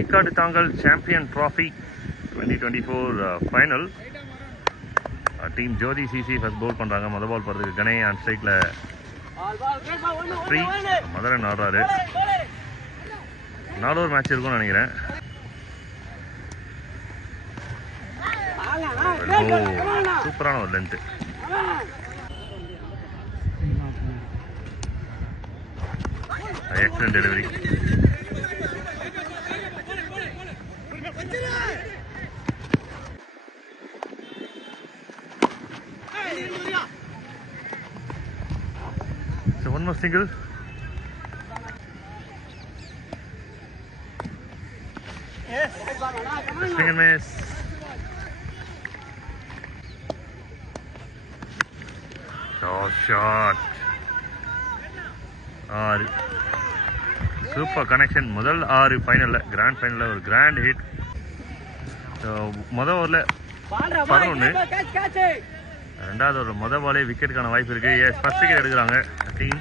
ஈக்காடு தாங்கல் champion trophy 2024 final. Team Jyothi CC first Pavul பண்ணுறாங்க. மொதல் பால் போகிறதுக்கு கணே ஆன் ஸ்ட்ரைக்கில் ஃப்ரீ மதுரன் ஆடுறாரு. 4 ஓவர் மேட்ச் இருக்கும்னு நினைக்கிறேன். சூப்பரான ஒரு length. Excellent delivery. So one more single. Swing and miss. Shot. Super connection. முதல் 6 ஃபைனலில் கிராண்ட் ஃபைனலில் ஒரு கிராண்ட் ஹிட். மொதல் ஓவரில் 11, ரெண்டாவது ஒரு மொதல் பாலே விக்கெட்டுக்கான வாய்ப்பு இருக்குது. எஸ், ஃபர்ஸ்ட் விக்கெட் எடுக்கிறாங்க டீம்.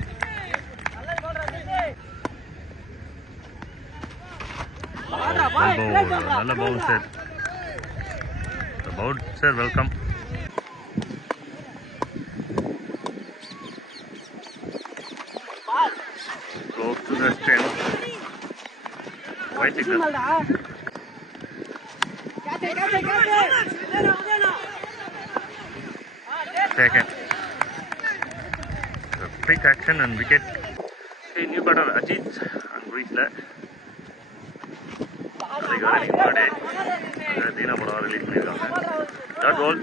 நல்ல bowl sir. Bowl sir welcome. Close to the stem. White signal. Second. So quick action and wicket. Hey, new batter Ajit and Greece la. Regarding birthday, Dina Boda release பண்ணிருக்காங்க. That ball.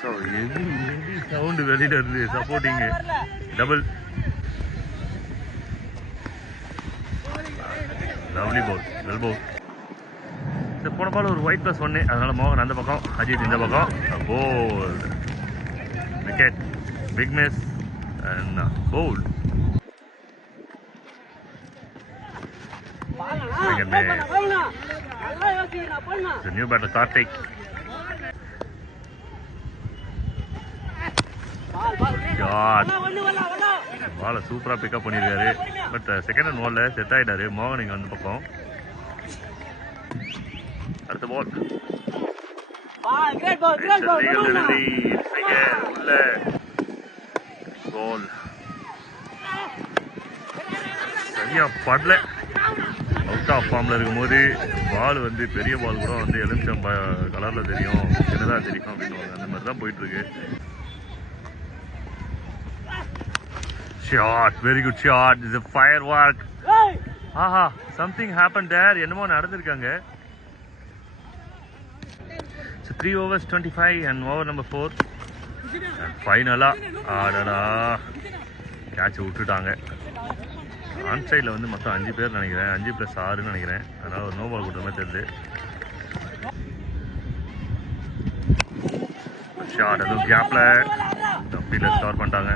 So heavy sound வெளியில இருந்து supporting double. Lovely ball, well ball. போன ball ஒரு white +1, அதனால மோகன் அந்த பக்கம், அஜித் இந்த பக்கம். Bowled wicket, big miss and bowled. New batter Karthik. பாலை சூப்பராக பிக்கப் பண்ணியிருக்காரு. பட் செகண்ட் அண்ட் பால்ல செட் ஆகிட்டாரு மோகன். இங்கே அந்த பக்கம் அடுத்த பால் உள்ள பால் சரியா படல. அவுட் ஆஃப் ஃபார்மில் இருக்கும்போது பால் வந்து பெரிய பால் கூட வந்து எலுமிச்சம் கலரில் தெரியும், சின்னதாக தெரியும் அப்படின்னு அந்த மாதிரி தான் போயிட்டுருக்கு. Shot, very good shot. This is a firework. Aha, something happened there. என்னமோ நடந்திருக்காங்க. So 3 overs 25 and over number 4. And finally ஆடடா catch விட்டுட்டாங்க. ஆன் சைடில் வந்து மொத்தம் 5 பேர் நினைக்கிறேன், 5 + 6 நினைக்கிறேன். அதனால் ஒரு நோ பால் கொடுத்த மாதிரி தெரியுது. ஷாட் அதுவும் கேப்பில் ஃபீல்டர் ஸ்கோர் பண்ணிட்டாங்க.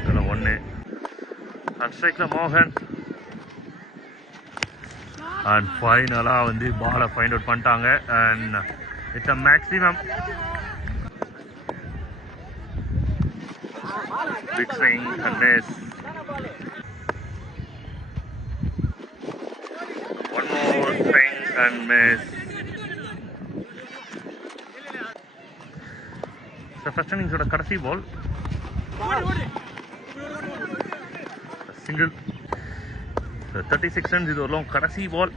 இதில் 1 அண்ட் ஸ்ட்ரைக்கில் மோகன். அண்ட் ஃபைனலாக வந்து பாலை ஃபைண்ட் அவுட் பண்ணிட்டாங்க. And it's a maximum. Big swing and miss. One more swing and miss. First இன்னிங்ஸோட கடைசி பால் சிங்கிள். 36 ரன்ஸ் இது வரலாம் கடைசி பால்.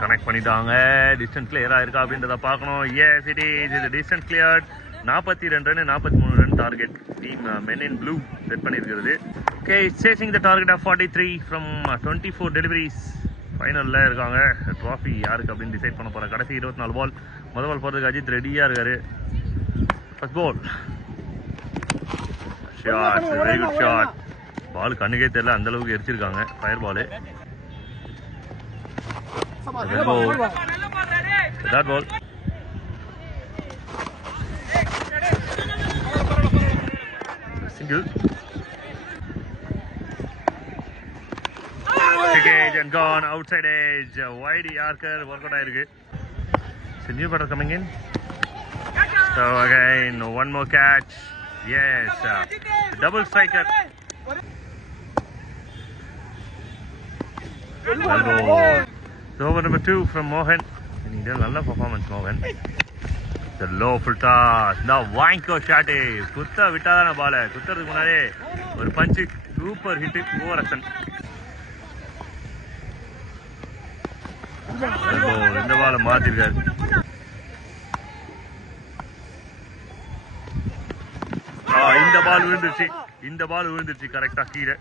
கனெக்ட் பண்ணிட்டாங்க. டிஸ்டன்ஸ் கிளியராக இருக்கா அப்படின்றத பார்க்கணும். Yes it is. இது distance cleared. 42 run 43 run target team men in blue செட் பண்ணியிருக்கிறது. Okay, chasing the target of 43 from 24 deliveries. ஃபைனலில் இருக்காங்க. ட்ராஃபி யாருக்கு அப்படின்னு டிசைட் பண்ண போகிற கடைசி 24 பால். முதல் பால் போகிறதுக்கு அஜித் ரெடியாக இருக்காரு. First ball shot, very good shot. Ball கண்ணுக்கே தெரியல, அந்த அளவுக்கு எரிச்சிருக்காங்க. Fire ball. that ball. Single. Big edge and gone outside edge. Wide Yorker work out ஆயிருக்கு. It's a new batter coming in. So again, one more catch. Yes, double striker. So over number 2 from Mohan. And he did a lot of performance, Mohan. The low full toss. Now Wanko shot it. Kutta vitadana ball. Kutta munade or punch super hit over action. இந்த பால் மாத்திருக்காரு. இந்த பால் விழுந்துருச்சு கரெக்டா கீழே.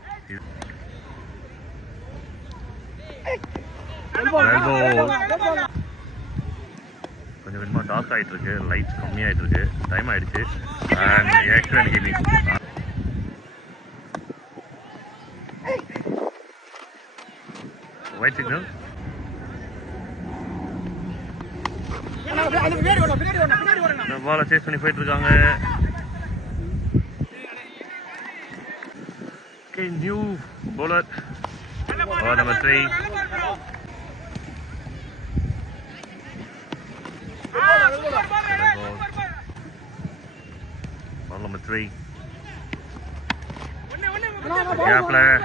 கொஞ்சம் கொஞ்சமா toss ஆயிட்டு இருக்கு, light கம்மியாயிட்டு இருக்கு, டைம் ஆயிடுச்சு. And excellent keeping. White signal. இந்த பாலை சேஸ் பண்ணி போயிட்டு இருக்காங்க. Okay, new bowler. Ball number 3. Ball number 3. Gap player.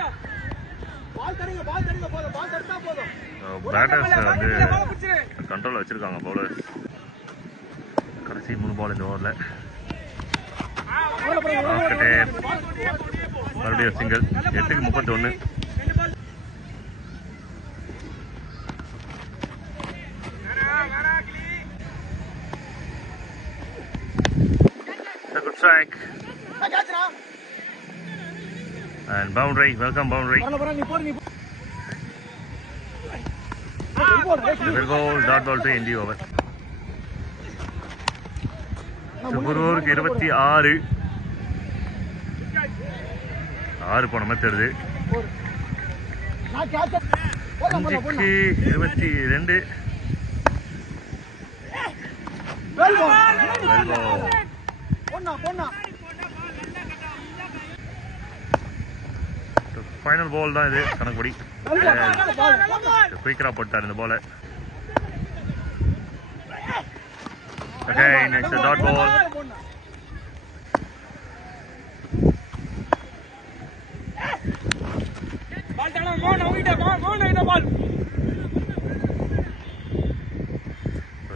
Batters வந்து கண்ட்ரோல் வச்சிருக்காங்க பவுலர்ஸ். கடைசி 3 பால் இந்த ஓவர்ல. மறுபடியும் single. 8-31. It's a good strike. And boundary, welcome boundary. Will go dot ball to end the over. சுபூருக்கு 26. 6 போன மாதிரி தெரியுது. 22. ஃபைனல் பால் தான் இது கணக்குப்படி. குயிக்கரா போட்டார் இந்த பால. Again, it's a dot ball.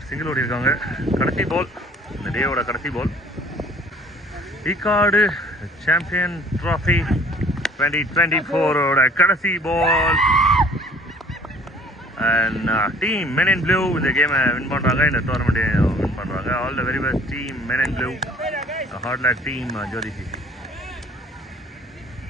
Single ஓடி இருக்காங்க. கடைசி பால், இந்த டேவோட கடைசி பால். ஈகார்டு சாம்பியன் ட்ராஃபி 2024 கடைசி பால். And team Men in Blue இந்த கேமை வின் பண்றாங்க, இந்த டோர்னமெண்ட் வின் பண்றாங்க. All the very best team Men in Blue, Heart Lake team Jyothi CC.